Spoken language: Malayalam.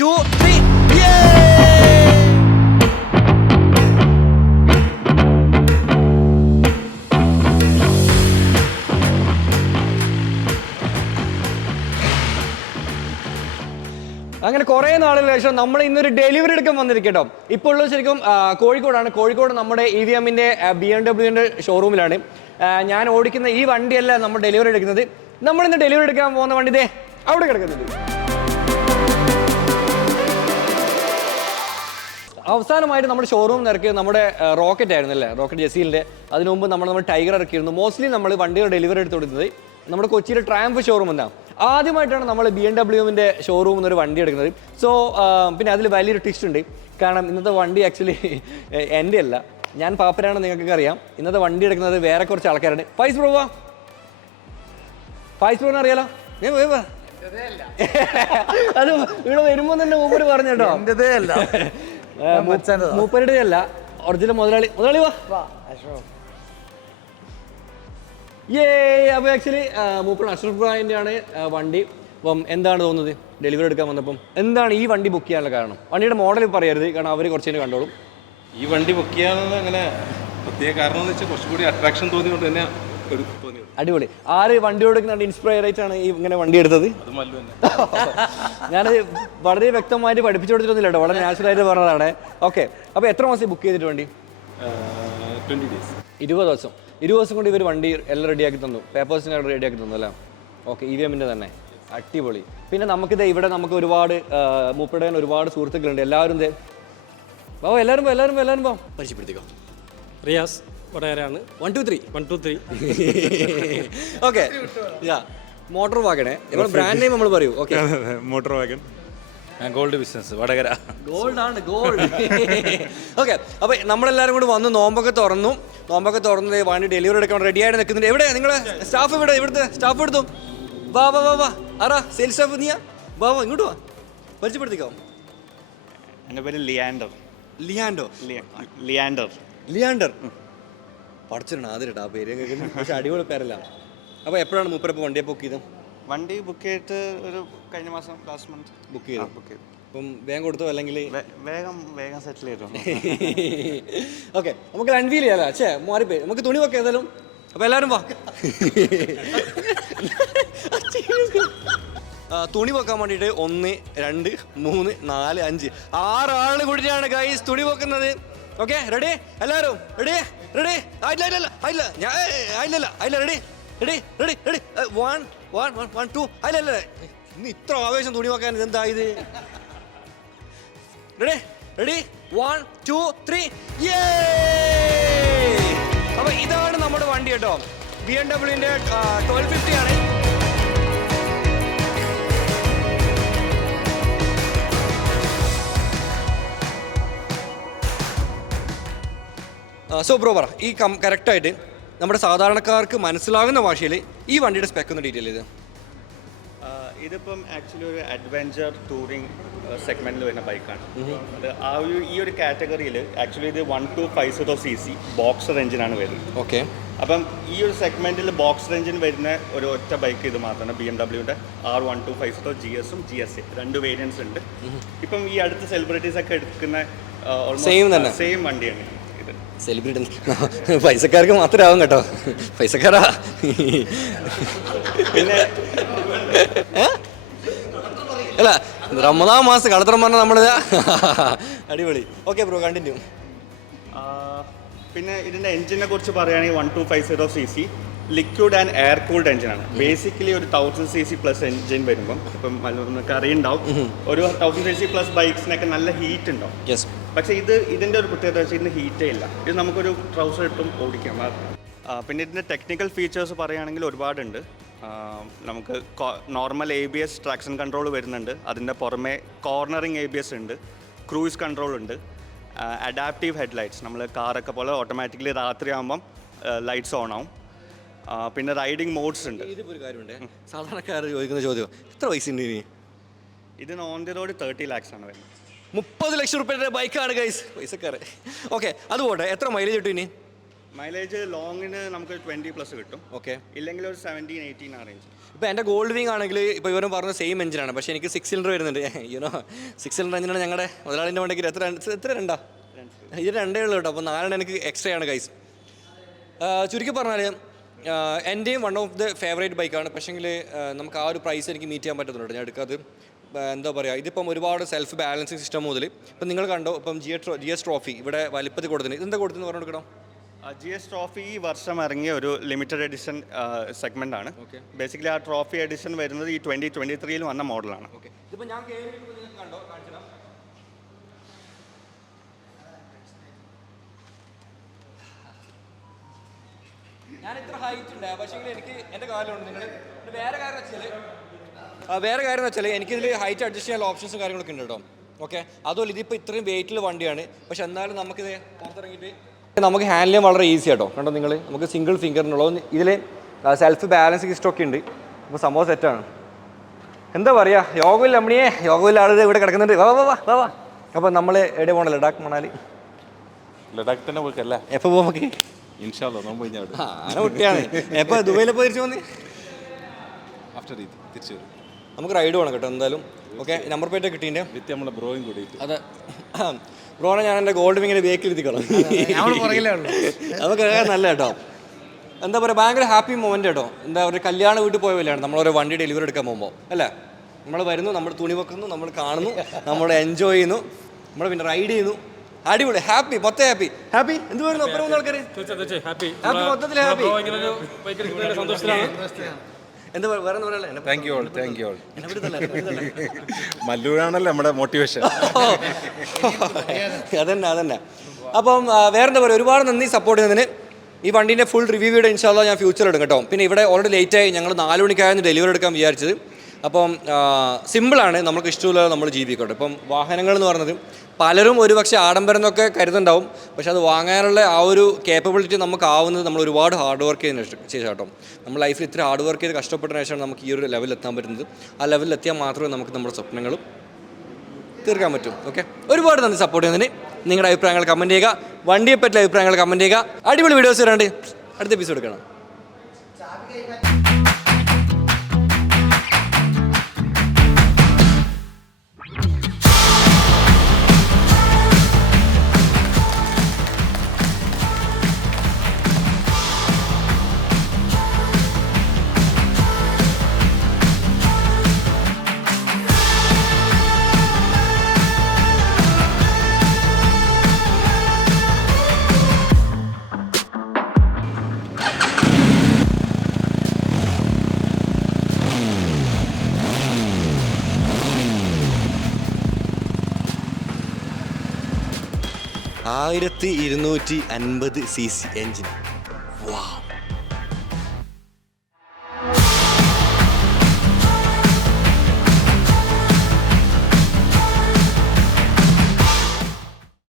ടു ത്രീ അങ്ങനെ കുറേ നാളുകൾക്ക് ശേഷം നമ്മൾ ഇന്നൊരു ഡെലിവറി എടുക്കാൻ വന്നിരിക്കട്ടോ. ഇപ്പോൾ ഉള്ളത് ശരിക്കും കോഴിക്കോടാണ്. കോഴിക്കോട് നമ്മുടെ ഇ വി എമ്മിന്റെ ബി എം ഡബ്ല്യുവിന്റെ ഷോറൂമിലാണ് ഞാൻ ഓടിക്കുന്ന ഈ വണ്ടിയല്ല നമ്മൾ ഡെലിവറി എടുക്കുന്നത്. നമ്മൾ ഇന്ന് ഡെലിവറി എടുക്കാൻ പോകുന്ന വണ്ടി ഇതേ അവിടെ കിടക്കുന്നുണ്ട്. അവസാനമായിട്ട് നമ്മുടെ ഷോറൂം ഇറക്കിയത് നമ്മുടെ റോക്കറ്റ് ആയിരുന്നു അല്ലേ റോക്കറ്റ് ജസീലിന്റെ അതിനു മുമ്പ് നമ്മൾ നമ്മൾ ടൈഗർ ഇറക്കിയിരുന്നു. മോസ്റ്റ്ലി നമ്മൾ വണ്ടികൾ ഡെലിവറി എടുത്ത് കൊടുത്തത് നമ്മുടെ കൊച്ചിയിലെ ട്രാംഫ് ഷോറൂം എന്നാണ് ആദ്യമായിട്ടാണ് നമ്മൾ ബി എം ഡബ്ല്യുവിന്റെ ഷോറൂമിൽ നിന്ന് ഒരു വണ്ടി എടുക്കുന്നത്. സോ പിന്നെ അതിൽ വലിയൊരു ട്വിസ്റ്റ് ഉണ്ട്. കാരണം ഇന്നത്തെ വണ്ടി ആക്ച്വലി എന്റെ അല്ല. ഞാൻ പാപ്പരാണെന്ന് നിങ്ങൾക്കൊക്കെ അറിയാം. ഇന്നത്തെ വണ്ടി എടുക്കുന്നത് വേറെ കുറച്ച് ആൾക്കാരുണ്ട് ഫൈസ് പ്രോവാ ഫൈസ് പ്രോനെ അറിയാലോ? വാ. അത് ഇവിടെ വരുമ്പോൾ തന്നെ മൂപ്പര് പറഞ്ഞു കേട്ടോ. മൂപ്പരുടെ അല്ല ഒറിജിനൽ മുതലാളി. മുതലാളി വാ. ഏ അപ്പോൾ ആക്ച്വലി മൂപ്പർ അഷ്റഫ് ബ്രാഹിന്റെ ആണ് വണ്ടി. അപ്പം എന്താണ് തോന്നുന്നത്? ഡെലിവറി എടുക്കാൻ വന്നപ്പം? എന്താണ് ഈ വണ്ടി ബുക്ക് ചെയ്യാനുള്ള കാരണം? വണ്ടിയുടെ മോഡൽ പറയരുത് കാരണം അവർ കുറച്ച് കഴിഞ്ഞ് കണ്ടോളും. ഈ വണ്ടി ബുക്ക് ചെയ്യാനുള്ള അങ്ങനെ പ്രത്യേക കാരണം എന്ന് വെച്ചാൽ കുറച്ചുകൂടി അട്രാക്ഷൻ തോന്നിയോണ്ട് തന്നെ അടിപൊളി. ആര് വണ്ടി ഓടിക്കുന്ന ഇൻസ്പയർ ആയിട്ടാണ് ഈ ഇങ്ങനെ വണ്ടി എടുത്തത്? ഞാനത് വളരെ വ്യക്തമായിട്ട് പഠിപ്പിച്ചു കൊടുത്തിട്ടൊന്നുമില്ല കേട്ടോ. വളരെ നാച്ചുറൽ ആയിട്ട് പറഞ്ഞതാണ്. ഓക്കെ അപ്പോൾ എത്ര മാസം ബുക്ക് ചെയ്തിട്ട് വണ്ടി? ഇരുപത് ദിവസം. ഇരുപത് ദിവസം കൊണ്ട് ഇവർ വണ്ടി എല്ലാം റെഡിയാക്കി തന്നു. പേപ്പേഴ്സിനെ റെഡിയാക്കി തന്നു അല്ലേ? ഓക്കെ ഇ വി എമ്മിന്റെ തന്നെ. അടിപൊളി. പിന്നെ നമുക്കിത് ഇവിടെ നമുക്ക് ഒരുപാട് മൂപ്പയുടെ ഒരുപാട് സുഹൃത്തുക്കളുണ്ട്. എല്ലാവരും ദേ. ഓ എല്ലാവരും പോ എല്ലാവരും എല്ലാവരും പോ പരിചയപ്പെടുത്തിക്കോ. Riyas. വടകരയാണ് one two three one two three okay ya motor വാഗണേ നമ്മൾ ബ്രാൻഡ് നെയിം നമ്മൾ പറയൂ. Okay motor wagon gold business Vadakara. Gold ആണ് ഗോൾഡ് ഓക്കെ അപ്പൊ നമ്മളെല്ലാരും കൂടി വന്ന് നോമ്പൊക്കെ തുറന്നു. നോമ്പൊക്കെ തുറന്ന് വണ്ടി ഡെലിവറി എടുക്കാൻ റെഡി ആയിട്ട് നിൽക്കുന്നുണ്ട്. എവിടെ? നിങ്ങൾ സ്റ്റാഫ് ഇവിടെ ഇവിടുത്തെ സ്റ്റാഫ് എടുത്തു? വാ വാ വാ വാ. ആറാ സെയിൽസ് സ്റ്റാഫ് നീയാ? വാ വാ ഇങ്ങോട്ട് വാ. പരിചയപ്പെടുത്തിക്കോ? എന്റെ പേര് ലിയാൻഡർ. ലിയാൻഡോ ലിയ- ലിയാൻഡർ. ലിയാൻഡർ. പഠിച്ചിട്ടുണ്ട് ആദ്യമായിട്ട് ആ പേര്. കേൾക്കുന്നത് പക്ഷെ അടിപൊളി പേരല്ല. അപ്പൊ എപ്പോഴാണ് മൂപ്പരപ്പ് വണ്ടിയെ ബുക്ക് ചെയ്തത്? വണ്ടി ബുക്ക് ചെയ്തിട്ട് ഒരു കഴിഞ്ഞ മാസം ലാസ്റ്റ് മന്ത് ബുക്ക് ചെയ്തു? ബുക്ക് ചെയ്തു. അപ്പം വേഗം കൊടുത്തോ അല്ലെങ്കിൽ വേഗം വേഗം സെറ്റിൽ ചെയ്തു? ഓക്കെ നമുക്ക് അൺവീൽ ചെയ്യാലോ? ഛേ മാറിപ്പോയി. നമുക്ക് തുണി വെക്കാം ഏതായാലും? അപ്പൊ എല്ലാവരും വാ. തുണി വെക്കാൻ വേണ്ടിയിട്ട് ഒന്ന് രണ്ട് മൂന്ന് നാല് അഞ്ച് ആറാൾ കൂടിയിട്ടാണ് ഗൈസ് തുണി വെക്കുന്നത്. ഓക്കെ റെഡി എല്ലാവരും റെഡി റെഡി ആയില്ല ആയില്ല ആയില്ല ഞാൻ ആയില്ല ആയില്ല ready ready ready ready one one one one two ആയില്ല ഇന്ന് ഇത്ര ആവേശം തുണി വെക്കാൻ ഇതെന്താ ഇത്? Ready ready one two three അപ്പൊ ഇതാണ് നമ്മുടെ വണ്ടി കേട്ടോ. ബി എം ഡബ്ല്യൂന്റെ ട്വൽവ് ഫിഫ്റ്റി ആണ്. സോ ബ്രോ പറ ഈ കം കറക്റ്റായിട്ട് നമ്മുടെ സാധാരണക്കാർക്ക് മനസ്സിലാകുന്ന ഭാഷയിൽ ഈ വണ്ടിയുടെ സ്പെക്ക് ഒന്ന് ഡീറ്റെയിൽ ചെയ്ത്. ഇതിപ്പം ആക്ച്വലി ഒരു അഡ്വഞ്ചർ ടൂറിംഗ് സെഗ്മെന്റിൽ വരുന്ന ബൈക്കാണ് അത് ആ ഒരു ഈ ഒരു കാറ്റഗറിയിൽ ആക്ച്വലി ഇത് one two five zero C C boxer എഞ്ചിനാണ് വരുന്നത്. ഓക്കെ അപ്പം ഈ ഒരു സെഗ്മെന്റിൽ ബോക്സർ എഞ്ചിൻ വരുന്ന ഒരു ഒറ്റ ബൈക്ക് ഇത് മാത്രമാണ് B M ഡബ്ല്യൂന്റെ R one two five zero G എസും ജി എസ് എ രണ്ട് വേരിയൻസ് ഉണ്ട്. ഇപ്പം ഈ അടുത്ത സെലിബ്രിറ്റീസ് ഒക്കെ എടുക്കുന്ന. സെയിം വണ്ടിയാണ്. സെലിബ്രിറ്റി പൈസക്കാർക്ക് മാത്രമേ ആവും കേട്ടോ. പൈസക്കാരാ. പിന്നെ? അല്ല റമദാ മാസം കടത്തറം പറഞ്ഞ നമ്മൾ അടിപൊളി. ഓക്കെ ബ്രോ കണ്ടിന്യൂ പിന്നെ ഇതിന്റെ എഞ്ചിനെ കുറിച്ച് പറയുകയാണെങ്കിൽ one two five zero C C liquid and air cooled എഞ്ചിനാണ് ബേസിക്കലി ഒരു thousand C C plus engine വരുമ്പം ഇപ്പം നമുക്ക് അറിയുണ്ടാവും. ഒരു തൗസൻഡ് സി സി പ്ലസ് ബൈക്സിനൊക്കെ നല്ല ഹീറ്റ് ഉണ്ടാവും. യെസ് പക്ഷെ ഇത് ഇതിന്റെ ഒരു പ്രത്യേകത വെച്ചാൽ ഇതിന് ഹീറ്റേ ഇല്ല. ഇത് നമുക്കൊരു ട്രൗസർ ഇട്ടും ഓടിക്കാം. മാത്രം പിന്നെ ഇതിന്റെ ടെക്നിക്കൽ ഫീച്ചേഴ്സ് പറയുകയാണെങ്കിൽ ഒരുപാടുണ്ട്. നമുക്ക് normal A B S traction control വരുന്നുണ്ട്. അതിന്റെ പുറമെ കോർണറിങ് എ ബി എസ് ഉണ്ട്. ക്രൂയിസ് കൺട്രോൾ ഉണ്ട്. അഡാപ്റ്റീവ് ഹെഡ്ലൈറ്റ്സ് നമ്മൾ കാറൊക്കെ പോലെ ഓട്ടോമാറ്റിക്കലി രാത്രിയാകുമ്പം ലൈറ്റ്സ് ഓൺ ആവും. പിന്നെ റൈഡിംഗ് മോഡ്സ് ഉണ്ട്. ഇതിപ്പോ ഒരു കാര്യമുണ്ട്. സാധാരണക്കാർ ചോദിക്കുന്ന ചോദ്യം എത്ര പൈസ ഉണ്ട് ഇനി? ഇതിന് on the road thirty lakhs ആണ് വരുന്നത്. മുപ്പത് ലക്ഷം റുപ്യയുടെ ബൈക്കാണ് ഗൈസ് പൈസക്കാരെ. ഓക്കെ അത് പോട്ടെ എത്ര മൈലേജ് കിട്ടും ഇനി? മൈലേജ് ലോങ്ങിന് നമുക്ക് ട്വന്റി പ്ലസ് കിട്ടും. ഓക്കെ ഇല്ലെങ്കിൽ ഒരു സെവന്റീൻ എയ്റ്റീൻ ആ റേഞ്ച് ഇപ്പോൾ എന്റെ ഗോൾഡ് വിങ് ആണെങ്കിൽ ഇപ്പോൾ ഇവരും പറഞ്ഞ സെയിം എഞ്ചിനാണ് പക്ഷേ എനിക്ക് സിക്സ് സിലിണ്ടർ വരുന്നുണ്ട്. യുനോ സിക്സ് സിലിണ്ടർ എഞ്ചിനാണ് ഞങ്ങളുടെ മുതലാളിന്റെ വണ്ടിക്ക് എത്ര എത്ര രണ്ടാ? ഇത് രണ്ടേ ഉള്ളൂ കേട്ടോ. അപ്പോൾ നാലെണ്ണം എനിക്ക് എക്സ്ട്രാ ആണ് ഗൈസ് ചുരുക്കി പറഞ്ഞാൽ എന്റെയും വൺ ഓഫ് ദ ഫേവറേറ്റ് ബൈക്കാണ് പക്ഷേങ്കിൽ നമുക്ക് ആ ഒരു പ്രൈസ് എനിക്ക് മീറ്റ് ചെയ്യാൻ പറ്റുന്നുണ്ട് ഞാൻ എടുക്കാതെ എന്താ പറയുക ഇതിപ്പം ഒരുപാട് സെൽഫ് ബാലൻസിങ് സിസ്റ്റം മുതൽ ഇപ്പം നിങ്ങൾ കണ്ടോ ഇപ്പം G S G S trophy ഇവിടെ വലിപ്പത്തിൽ കൊടുത്തിന്. ഇതെന്താ കൊടുത്തെന്ന് പറഞ്ഞു കൊടുക്കണം ജി എസ് ട്രോഫി ഈ വർഷം ഇറങ്ങിയ ഒരു ലിമിറ്റഡ് എഡിഷൻ സെഗ്മെന്റ് ആണ്. ബേസിക്കലി ആ ട്രോഫി എഡിഷൻ വരുന്നത് ഈ ട്വന്റി ട്വന്റി ത്രീയിൽ വന്ന മോഡലാണ് ഓക്കെ ഇതിപ്പോൾ ഞാൻ കണ്ടോ കാണിച്ചു ഞാൻ ഇത്ര ഹൈറ്റ് ഉണ്ട്. പക്ഷേ എനിക്ക് എന്റെ കാലമുണ്ട് നിങ്ങൾ വേറെ കാര്യം വെച്ചാൽ വേറെ കാര്യം എന്ന് വെച്ചാൽ എനിക്കിതിൽ ഹൈറ്റ് അഡ്ജസ്റ്റ് ചെയ്യാനുള്ള ഓപ്ഷൻസും കാര്യങ്ങളൊക്കെ ഉണ്ട് കേട്ടോ. ഓക്കെ അതുപോലെ ഇതിപ്പോൾ ഇത്രയും വെയിറ്റിൽ വണ്ടിയാണ്. പക്ഷെ എന്നാലും നമുക്കിത് പുറത്തിറങ്ങിയിട്ട് നമുക്ക് ഹാൻഡിൽ ചെയ്യാൻ വളരെ ഈസി ആട്ടോ. കണ്ടോ നിങ്ങൾ നമുക്ക് സിംഗിൾ ഫിംഗറിനുള്ളത് ഇതിൽ സെൽഫ് ബാലൻസ് ഇഷ്ടമൊക്കെ ഉണ്ട്. അപ്പോൾ സംഭവം സെറ്റാണ് എന്താ പറയുക യോഗയിൽ അമ്മണിയെ. യോഗയിൽ ആളുകൾ ഇവിടെ കിടക്കുന്നുണ്ട്. വാ വാ വാ വാ അപ്പോൾ നമ്മൾ എവിടെ പോകണം ലഡാക്ക് മണാലി. ലഡാക്ക് തന്നെ പോയിക്കല്ലേ? എപ്പോൾ പോകും നമുക്ക്? ഇൻഷാല്ലോ നമ്മൾ കഴിഞ്ഞാൽ ആ ആന കുട്ടിയാണ്. എപ്പോൾ ദുബൈയിലെപ്പോൾ തിരിച്ചു വന്ന്? ആഫ്റ്റർ ഇത് തിരിച്ചു വരും. നമുക്ക് റൈഡ് വേണം കേട്ടോ എന്തായാലും. ഓക്കെ നമ്പർ പ്ലേറ്റ് കിട്ടിയിന്റെ വിത്ത് നമ്മളെ ബ്രോയും കൂടി അതെ. ബ്രോനെ ഞാൻ എന്റെ ഗോൾഡ് വിങ്ങിന്റെ ബേക്കിൽ ഇരുത്തിക്കണം നമുക്ക് നല്ല കേട്ടോ. എന്താ പറയുക ഭയങ്കര ഹാപ്പി മൊമെന്റ് കേട്ടോ. എന്താ പറയുക കല്യാണ വീട്ടിൽ പോയ പോലെയാണ്. നമ്മളൊരു വണ്ടി ഡെലിവറി എടുക്കാൻ പോകുമ്പോൾ അല്ലേ? നമ്മൾ വരുന്നു നമ്മൾ തുണി വെക്കുന്നു നമ്മൾ കാണുന്നു നമ്മൾ എൻജോയ് ചെയ്യുന്നു നമ്മൾ പിന്നെ റൈഡ് ചെയ്യുന്നു. അടിപൊളി ഹാപ്പി മൊത്തം ഹാപ്പി ഹാപ്പി എന്ത് പറയുന്നു അപ്പുറം മൂന്ന് ആൾക്കാർ ഹാപ്പി എടുക്കുന്നതിന്റെ സന്തോഷത്തിലാണ്. എന്താ വേറെ ഒന്നും thank you all thank you all മല്ലൂരാണല്ലോ നമ്മുടെ മോട്ടിവേഷൻ അതന്നെ അതന്നെ. അപ്പം വേറെന്താ പറയുക ഒരുപാട് നന്ദി സപ്പോർട്ട് ചെയ്യുന്നതിന്. ഈ വണ്ടീന്റെ ഫുൾ റിവ്യൂ വീഡിയോ ഇൻഷാല്ല ഞാൻ ഫ്യൂച്ചർ എടുക്കും കേട്ടോ. പിന്നെ ഇവിടെ ഓൾറെഡി ആയി ഞങ്ങൾ നാല് മണിക്കായിരുന്നു ഡെലിവറി എടുക്കാൻ വിചാരിച്ചത്. അപ്പം സിമ്പിളാണ്. നമുക്ക് ഇഷ്ടമുള്ളത് നമ്മൾ ജീവിക്കട്ടെ. ഇപ്പം വാഹനങ്ങൾ എന്ന് പറയുന്നത് പലരും ഒരുപക്ഷെ ആഡംബരം എന്നൊക്കെ കരുതുന്നുണ്ടാവും. പക്ഷെ അത് വാങ്ങാനുള്ള ആ ഒരു കേപ്പബിലിറ്റി നമുക്ക് ആവുന്നത് നമ്മൾ ഒരുപാട് ഹാർഡ് വർക്ക് ചെയ്യുന്ന ശേഷം നമ്മൾ ലൈഫിൽ ഇത്ര ഹാർഡ് വർക്ക് ചെയ്ത് കഷ്ടപ്പെട്ടതിന് ശേഷമാണ് നമുക്ക് ഈ ഒരു ലെവലിൽ എത്താൻ പറ്റുന്നത്. ആ ലെവലിൽ എത്തിയാൽ മാത്രമേ നമുക്ക് നമ്മുടെ സ്വപ്നങ്ങളും തീർക്കാൻ പറ്റും. ഓക്കെ ഒരുപാട് നന്ദി സപ്പോർട്ട് ചെയ്യുന്നതിന്. നിങ്ങളുടെ അഭിപ്രായങ്ങൾ കമന്റ് ചെയ്യുക. വണ്ടിയെ പറ്റിയ അഭിപ്രായങ്ങൾ കമന്റ് ചെയ്യുക. അടിപൊളി വീഡിയോസ് വരാണ്ട്. അടുത്ത എപ്പിസോഡ് കാണാം. ആയിരത്തി ഇരുന്നൂറ്റി അൻപത് സി സി എഞ്ചിൻ. വാ.